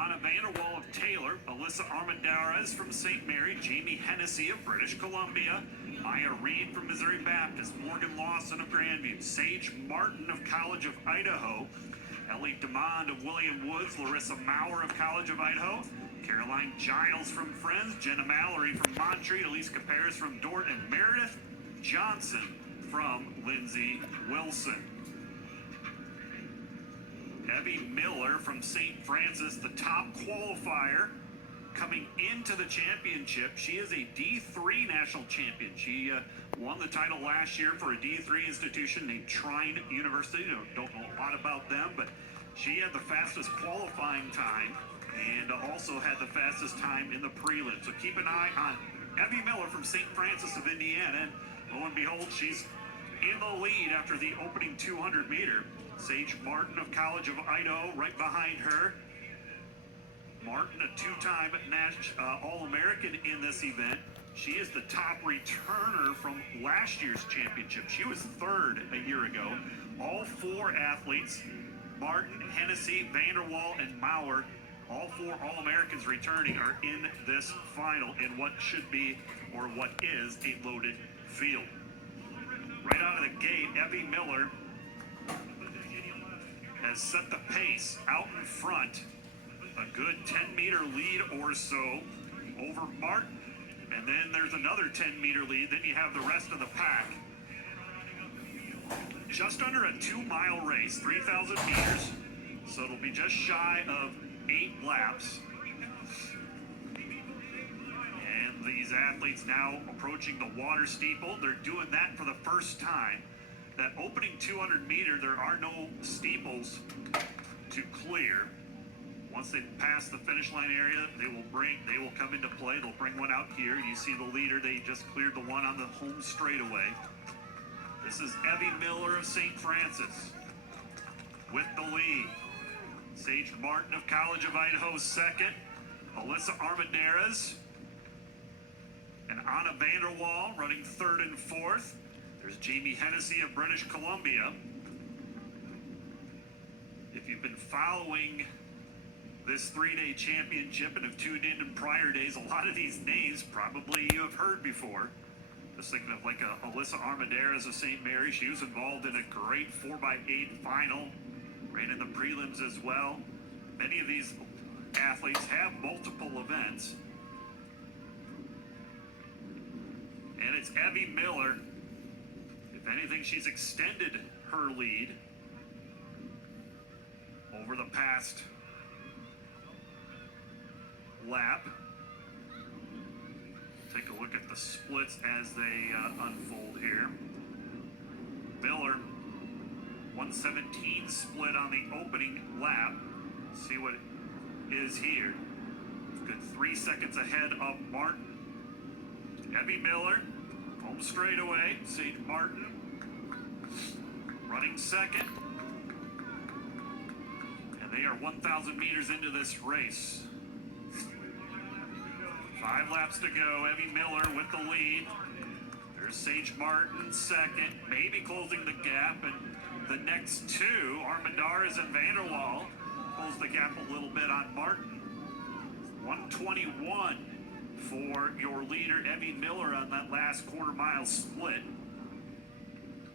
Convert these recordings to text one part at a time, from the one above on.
Anna Vanderwall of Taylor, Alyssa Armendariz from St. Mary, Jamie Hennessy of British Columbia, Maya Reed from Missouri Baptist, Morgan Lawson of Grandview, Sage Martin of College of Idaho, Ellie DeMond of William Woods, Larissa Maurer of College of Idaho, Caroline Giles from Friends, Jenna Mallory from Montreat, Elyse Kuperus from Dordt, and Meredith Johnson from Lindsay Wilson. Evie Miller from St. Francis, the top qualifier coming into the championship. She is a D3 national champion. She won the title last year for a D3 institution named Trine University. Don't know a lot about them, but she had the fastest qualifying time and also had the fastest time in the prelim. So keep an eye on Evie Miller from St. Francis of Indiana. And lo and behold, she's in the lead after the opening 200 meter. Sage Martin of College of Idaho right behind her. Martin, a two-time All-American in this event. She is the top returner from last year's championship. She was third a year ago. All four athletes, Martin, Hennessy, Vanderwall, and Maurer, all four All-Americans returning, are in this final in what should be, or what is, a loaded field. Right out of the gate, Evie Miller has set the pace out in front. A good 10-meter lead or so over Martin. And then there's another 10-meter lead. Then you have the rest of the pack. Just under a 2-mile race, 3,000 meters. So it'll be just shy of 8 laps. And these athletes now approaching the water steeple. They're doing that for the first time. That opening 200 meter, there are no steeples to clear. Once they pass the finish line area, they will come into play. They'll bring one out here. You see the leader, they just cleared the one on the home straightaway. This is Evie Miller of St. Francis with the lead. Sage Martin of College of Idaho second. Alyssa Armendariz and Anna Vanderwall running third and fourth. There's Jamie Hennessy of British Columbia. If you've been following this 3-day championship and have tuned in prior days, a lot of these names probably you have heard before. Just thinking of like Alyssa Armendariz of St. Mary. She was involved in a great 4x8 final, ran in the prelims as well. Many of these athletes have multiple events. And it's Evie Miller. If anything, she's extended her lead over the past lap. Take a look at the splits as they unfold here. Miller, 117 split on the opening lap. See what it is here. Good 3 seconds ahead of Martin. Evie Miller, home straightaway. Sage Martin running second. And they are 1,000 meters into this race. 5 laps to go. Evie Miller with the lead. There's Sage Martin second, maybe closing the gap. And the next two, Armendariz and Vanderwall, close the gap a little bit on Martin. 121 for your leader, Evie Miller, on that last quarter-mile split.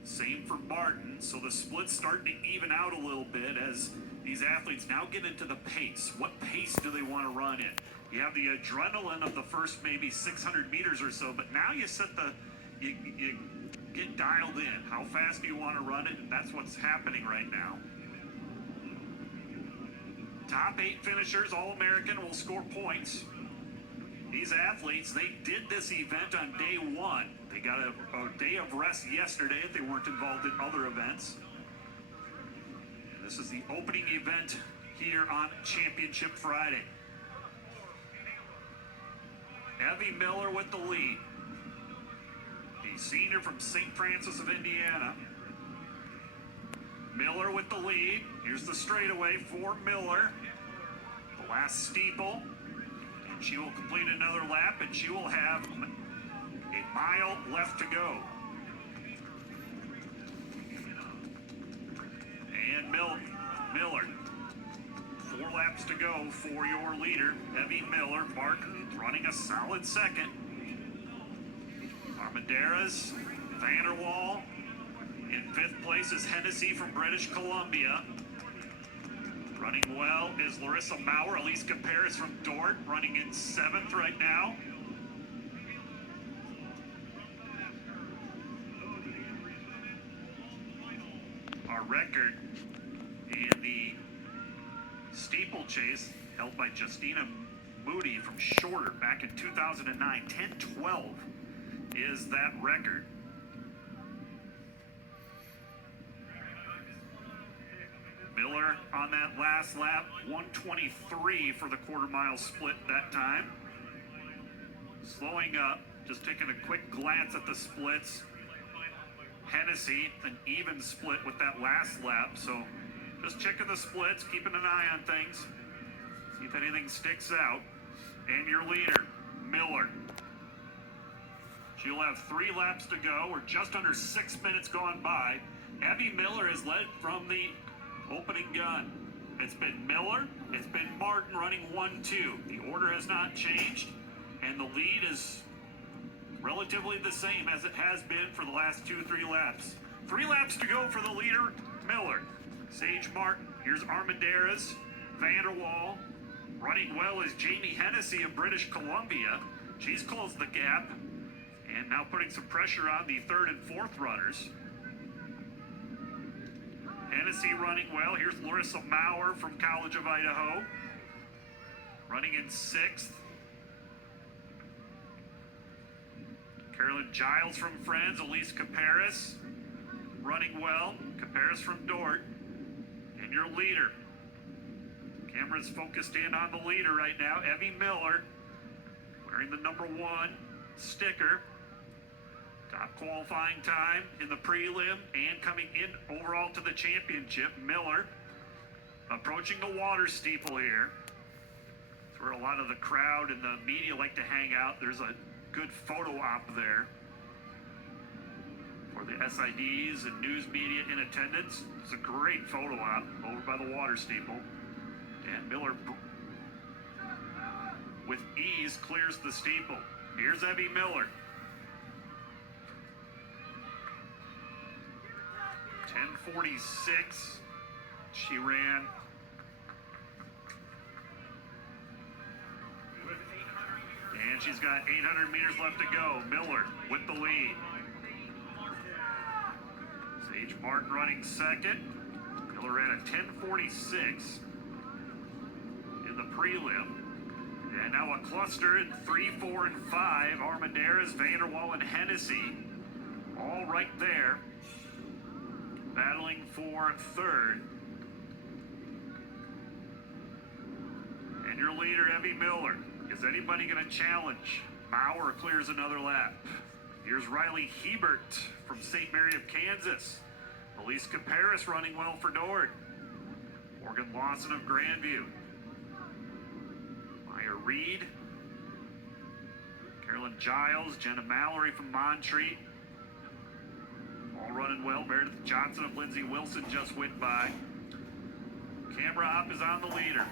Same for Martin, so the split's starting to even out a little bit as these athletes now get into the pace. What pace do they want to run in? You have the adrenaline of the first maybe 600 meters or so, but now you set you get dialed in. How fast do you want to run it? And that's what's happening right now. Top 8 finishers, All-American, will score points. These athletes, they did this event on day 1. They got a day of rest yesterday if they weren't involved in other events. This is the opening event here on Championship Friday. Evie Miller with the lead. The senior from St. Francis of Indiana. Miller with the lead. Here's the straightaway for Miller. The last steeple. And she will complete another lap, and she will have a mile left to go. And Miller, 4 laps to go for your leader, Evie Miller. Martin running a solid second. Armendariz, Vanderwall. In 5th place is Hennessy from British Columbia. Running well is Larissa Maurer. Elyse Kuperus from Dort running in 7th right now. Our record in the steeplechase held by Justina Moody from Shorter back in 2009. 10:12 is that record. Miller on that last lap, 1:23 for the quarter-mile split that time. Slowing up, just taking a quick glance at the splits. Hennessy, an even split with that last lap, so just checking the splits, keeping an eye on things, see if anything sticks out. And your leader, Miller. She'll have 3 laps to go. We're just under 6 minutes gone by. Evie Miller has led from the opening gun. It's been Miller, it's been Martin running 1-2. The order has not changed, and the lead is relatively the same as it has been for the last 2-3 laps. 3 laps to go for the leader, Miller. Sage Martin. Here's Armendariz, Vanderwall. Running well is Jamie Hennessy of British Columbia. She's closed the gap, and now putting some pressure on the 3rd and 4th runners. Hennessy running well. Here's Larissa Maurer from College of Idaho. Running in 6th. Carolyn Giles from Friends. Elyse Kuperus running well. Kuperus from Dort. And your leader. Camera's focused in on the leader right now. Evie Miller wearing the number 1 sticker. Top qualifying time in the prelim and coming in overall to the championship. Miller approaching the water steeple here. It's where a lot of the crowd and the media like to hang out. There's a good photo op there for the SIDs and news media in attendance. It's a great photo op over by the water steeple. And Miller with ease clears the steeple. Here's Evie Miller. 10:46 she ran. And she's got 800 meters left to go. Miller with the lead. Sage Martin running 2nd. Miller ran a 10:46 in the prelim. And now a cluster in 3, 4, and 5. Armendariz, Vanderwall, and Hennessy all right there, battling for 3rd. And your leader, Evie Miller. Is anybody going to challenge? Maurer clears another lap. Here's Riley Hebert from St. Mary of Kansas. Elyse Kuperus running well for Dort. Morgan Lawson of Grandview. Maya Reed. Carolyn Giles, Jenna Mallory from Montreat. All running well. Meredith Johnson of Lindsey Wilson just went by. Camera op is on the leader.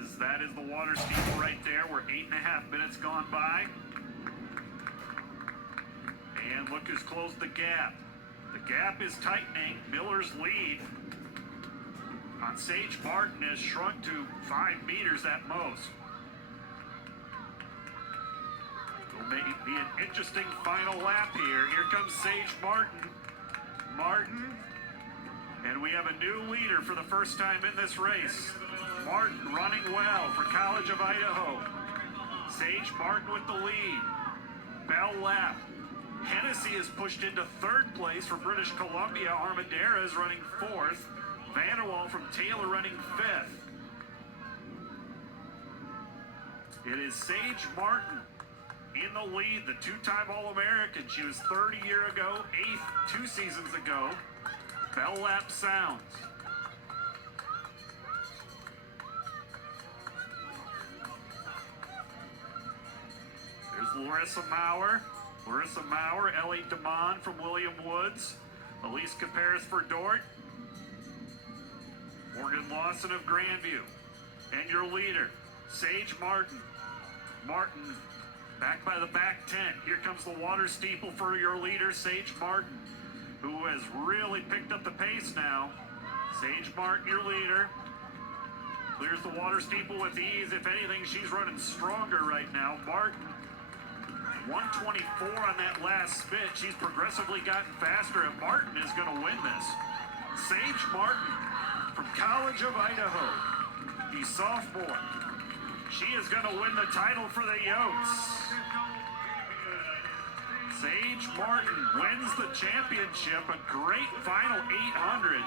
As that is the water steeple right there. We're 8.5 minutes gone by. And look who's closed the gap. The gap is tightening. Miller's lead on Sage Martin has shrunk to 5 meters at most. Will may be an interesting final lap here. Here comes Sage Martin. And we have a new leader for the first time in this race. Martin running well for College of Idaho. Sage Martin with the lead. Bell lap. Hennessy is pushed into 3rd place for British Columbia. Armendariz running 4th. Vanderwall from Taylor running 5th. It is Sage Martin in the lead, the 2-time All-American. She was 3rd a year ago, 8th 2 seasons ago. Bell lap sounds. There's Larissa Maurer, Ellie DeMond from William Woods. Elyse Kuperus for Dort. Morgan Lawson of Grandview. And your leader, Sage Martin. Martin back by the back tent. Here comes the water steeple for your leader, Sage Martin, who has really picked up the pace now. Sage Martin, your leader. Clears the water steeple with ease. If anything, she's running stronger right now. Martin, 124 on that last spit. She's progressively gotten faster, and Martin is going to win this. Sage Martin from College of Idaho, the sophomore. She is going to win the title for the Yotes. Sage Martin wins the championship, a great final 800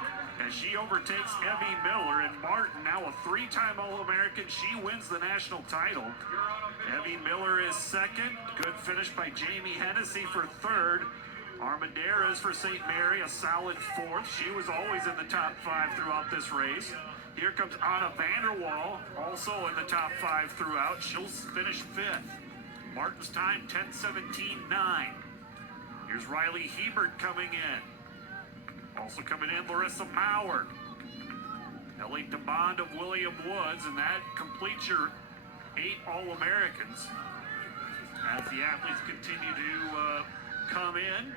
as she overtakes Evie Miller. And Martin, now a three-time All-American, she wins the national title. Evie Miller is second. Good finish by Jamie Hennessy for third. Armendariz for St. Mary, a solid fourth. She was always in the top five throughout this race. Here comes Anna Vanderwall, also in the top five throughout. She'll finish fifth. Martin's time, 10:17.9. Here's Riley Hebert coming in. Also coming in, Larissa Maurer. Ellie DeBond of William Woods, and that completes your 8 All-Americans as the athletes continue to come in.